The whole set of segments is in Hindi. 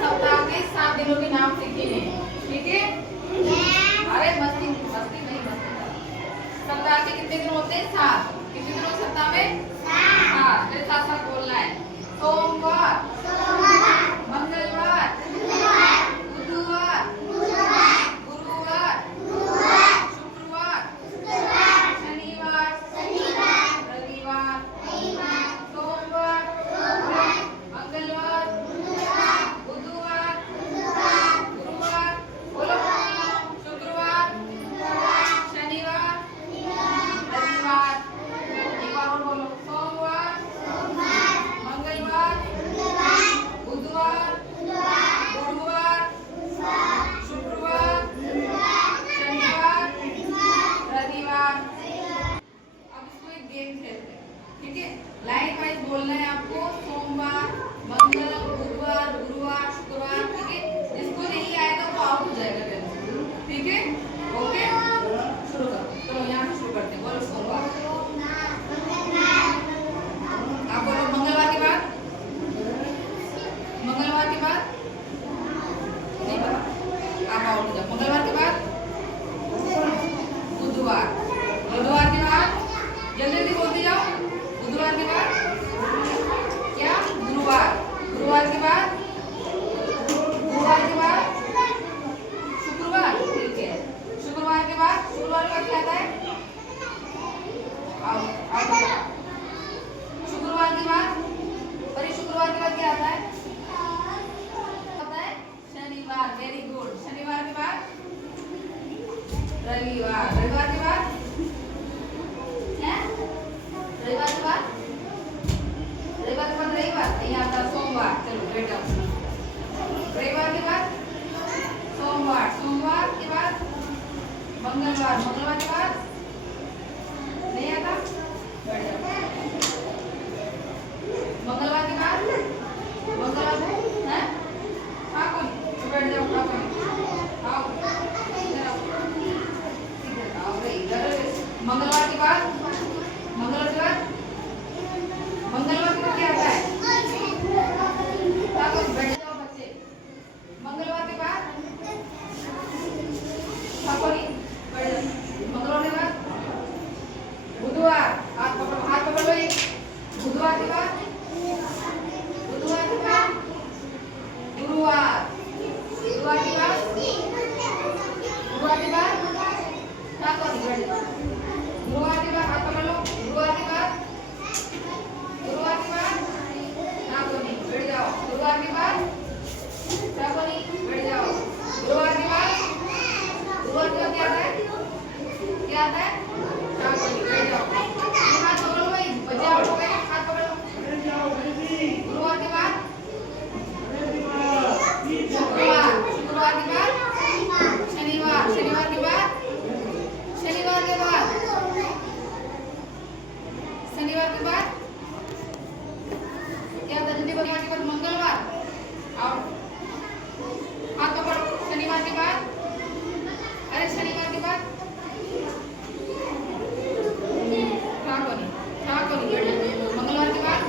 सप्ताह के 7 दिनों के नाम सीखेंगे, ठीक है? अरे मस्ती मस्ती नहीं, मस्ती। सप्ताह के कितने दिन होते हैं? 7। कितने दिन होते सप्ताह में? 7। मेरे साथ साथ बोलना है। सोमवार, मंगलवार, बुधवार, गुरुवार, शुक्रवार, शनिवार, रविवार, सोमवार, मंगलवार, बुधवार, गुरुवार, बोलो, शुक्रवार, शनिवार, रविवार। एक बार और बोलो, सोमवार, मंगलवार, बुधवार, गुरुवार, शुक्रवार, शनिवार, रविवार। अब इसको एक गेम खेलते हैं, ठीक है? लाइन वाइज बोलना है आपको। सोमवार, मंगल, बुधवार, गुरुवार, शुक्रवार, ठीक है? जिसको नहीं आएगा वो आउट हो जाएगा गेम से, ठीक है? ओके, शुरू करो। चलो यहाँ से शुरू करते हैं। बोलो सोमवार। आप बोलो मंगलवार के बाद। मंगलवार के बाद नहीं पता, आप आउट हो जाओ। मंगलवार के बाद बुधवार, बुधवार के बाद जल्दी जल्दी बोलते जाओ। बुधवार के बाद क्या? गुरुवार, गुरुवार के बाद गुरुवार के बाद शुक्रवार, ठीक है? शुक्रवार के बाद शुक्रवार का क्या आता है? आओ आओ। शुक्रवार के बाद, अरे शुक्रवार के बाद क्या आता है? आता है शनिवार। Very good. शनिवार के बाद रविवार, रविवार के बाद है रविवार के बाद, रविवार के बाद रविवार नहीं आता, सोमवार। चलो बैठ जाओ। रविवार के बाद सोमवार, सोमवार के बाद मंगलवार, मंगलवार के बाद नहीं आता, बैठ जाओ। मंगलवार के बाद मंगलवार है? हाँ कौन? बैठ जाओ। हाँ कौन? आओ इधर आओ, इधर आओ रे इधर। मंगलवार के बाद, मंगलवार के बाद, मंगलवार के बाद क्या आता है? हाँ कौन? बैठ जाओ बच्चे। मंगलवार के बाद हाँ कौन? बैठ जाओ। मंगलवार के बाद बुधवार, हाथ पकड़ो, हाथ पकड़ लो एक। बुधवार के बाद, बुधवार के बाद गुरुवार, गुरुवार के बाद, गुरुवार के बाद क्या करो? बैठ जाओ। गुरुवार के बाद हाथ पकड़ लो। गुरुवार के बाद, गुरुवार के बाद क्या करो? बैठ जाओ। गुरुवार के बाद क्या करो? बैठ जाओ। गुरुवार के बाद, गुरुवार के बाद क्या आता है? क्या आता है? क्या करो? बैठ जाओ। हाथ पकड़ो भाई, बच्चे आउट हो गए। हाथ पकड़ो। गुरुवार के बाद शुक्रवार, शुक्रवार के बाद शनिवार, शनिवार के बाद, शनिवार के बाद, शनिवार के बाद क्या था? जल्दी शनिवार के बाद मंगलवार, और हाथ पकड़ो। शनिवार के बाद, अरे शनिवार के बाद मंगलवार के बाद,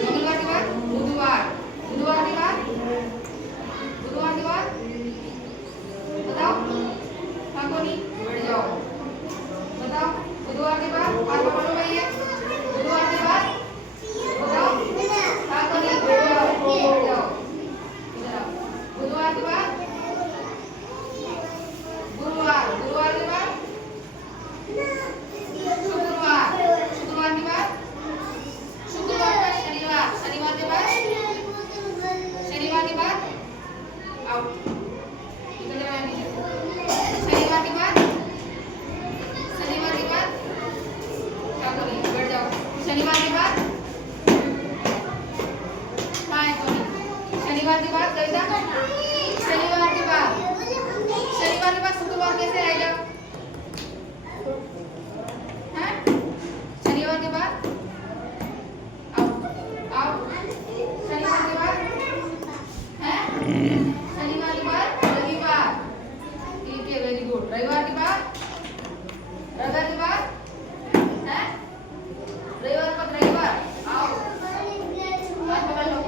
मंगलवार के बाद बुधवार, बुधवार के बाद, बुधवार के बाद बताओ ठाकुरी, बैठ जाओ। बताओ बुधवार के बाद हाथ पकड़ो भैया। बुधवार के बाद बताओ ठाकुरी, बैठ जाओ, बैठ जाओ इधर आओ। बुधवार के बाद गुरुवार, गुरुवार के बाद शुक्रवार, शुक्रवार के बाद, शुक्रवार के बाद शनिवार, शनिवार के बाद, शनिवार के बाद आउट। शनिवार के बाद, शनिवार के बाद क्या करें? बैठ जाओ। शनिवार के बाद हाँ शनिवार के बाद कैसा? शनिवार के बाद, शनिवार के बाद शुक्रवार कैसे आएगा? हैं? शनिवार के बाद आओ आओ। शनिवार के बाद हैं? शनिवार के बाद रविवार, ठीक है, वेरी गुड। रविवार के बाद, रविवार के बाद हैं? रविवार के बाद रविवार आओ। हाथ पकड़ लो।